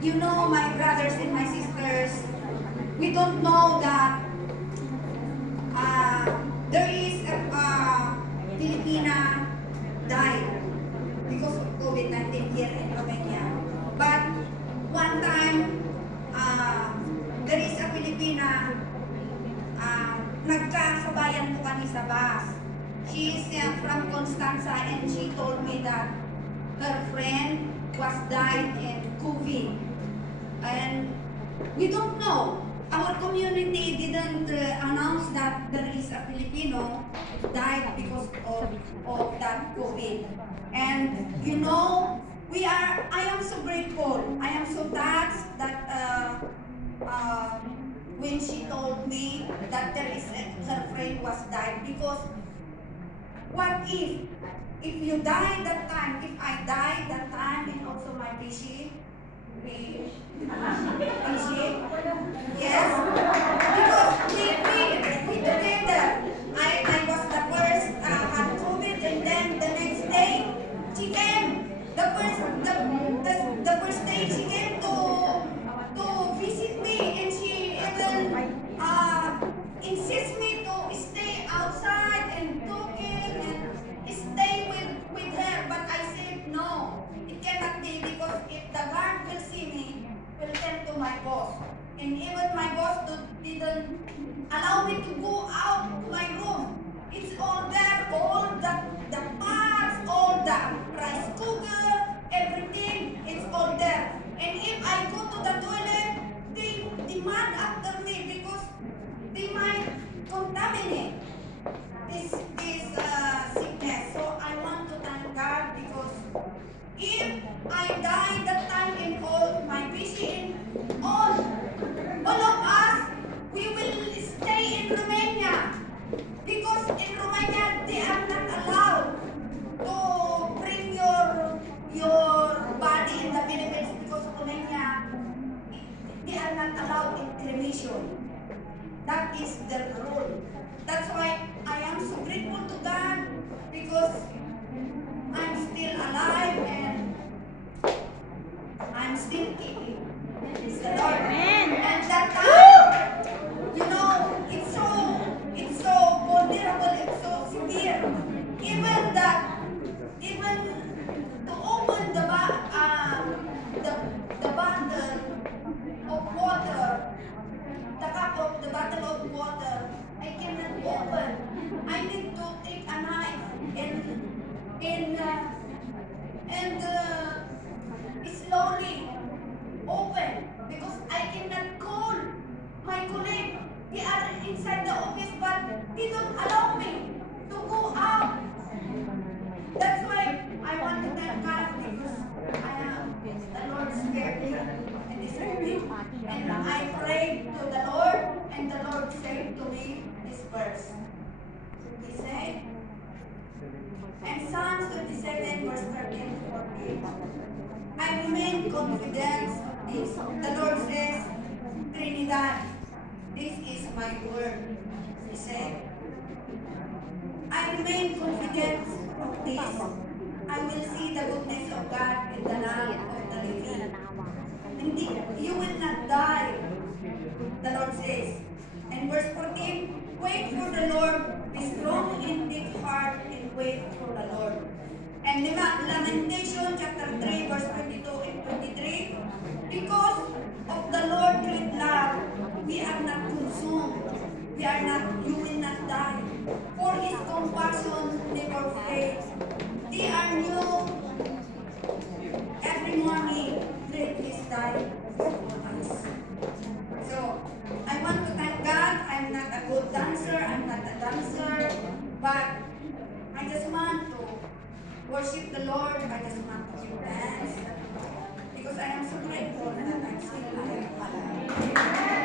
you know, my brothers and my sisters, we don't know that there is a Filipina died because of COVID-19 here in Romania. But one time, there is a Filipina, nagkasabayan po kami sa bus. She is from Constanza and she told me that her friend was died in COVID. And we don't know. Our community didn't announce that there is a Filipino died because of that COVID. And you know, I am so grateful. I am so touched that when she told me that her friend was died, because what if you die that time, if I die that time, and also my PC, yes, because we together. I was the first had COVID, and then the next day she came. The first day she came to visit me, and she even insists me to stay outside and talking and stay with her. But I said no, it cannot be, because if the guard will see me, will tell to my boss. And even my boss didn't allow me to go out to my room. It's all there, all the parts, all the rice cooker, everything, it's all there. And if I go to the toilet, they demand after me, because they might contaminate this sickness. So I want to thank God, because if I die that time in all my vision, all of us, we will stay in Romania, because in Romania they are not allowed to bring your body in the Philippines, because Romania they are not allowed in cremation. That is the rule. That's why I am so grateful to God, because I'm still alive and I'm still kicking. It's the Lord. Amen. And that time, you know, it's so vulnerable, it's so severe. Even to open the bottle of water, the cup of the bottle of water, I cannot open. I need to take a knife and slowly open, because I cannot call my colleague. They are inside the office, but they don't allow me to go out. That's why I want to thank God, because the Lord spared me in this moment. And I prayed to the Lord, and the Lord said to me this verse. He said, and Psalms 27 verse 13 to 14, I remain confident of this. The Lord says, Trinidad, this is my word. He said, I remain confident of this. I will see the goodness of God in the land of the living. Indeed, you will not die, the Lord says. And verse 14, wait for the Lord, be strong in deep heart, and wait for the Lord. And Lamentation chapter 3 verse 22 and 23, because of the Lord's great love, we are not consumed. You will not die. For His compassion never fails. They are new every morning. Great is thy faithfulness. So, I want to thank God. I'm not a good dancer. I'm not a dancer. But I just want to worship the Lord. I just want to dance. Because I am so grateful that I'm still alive.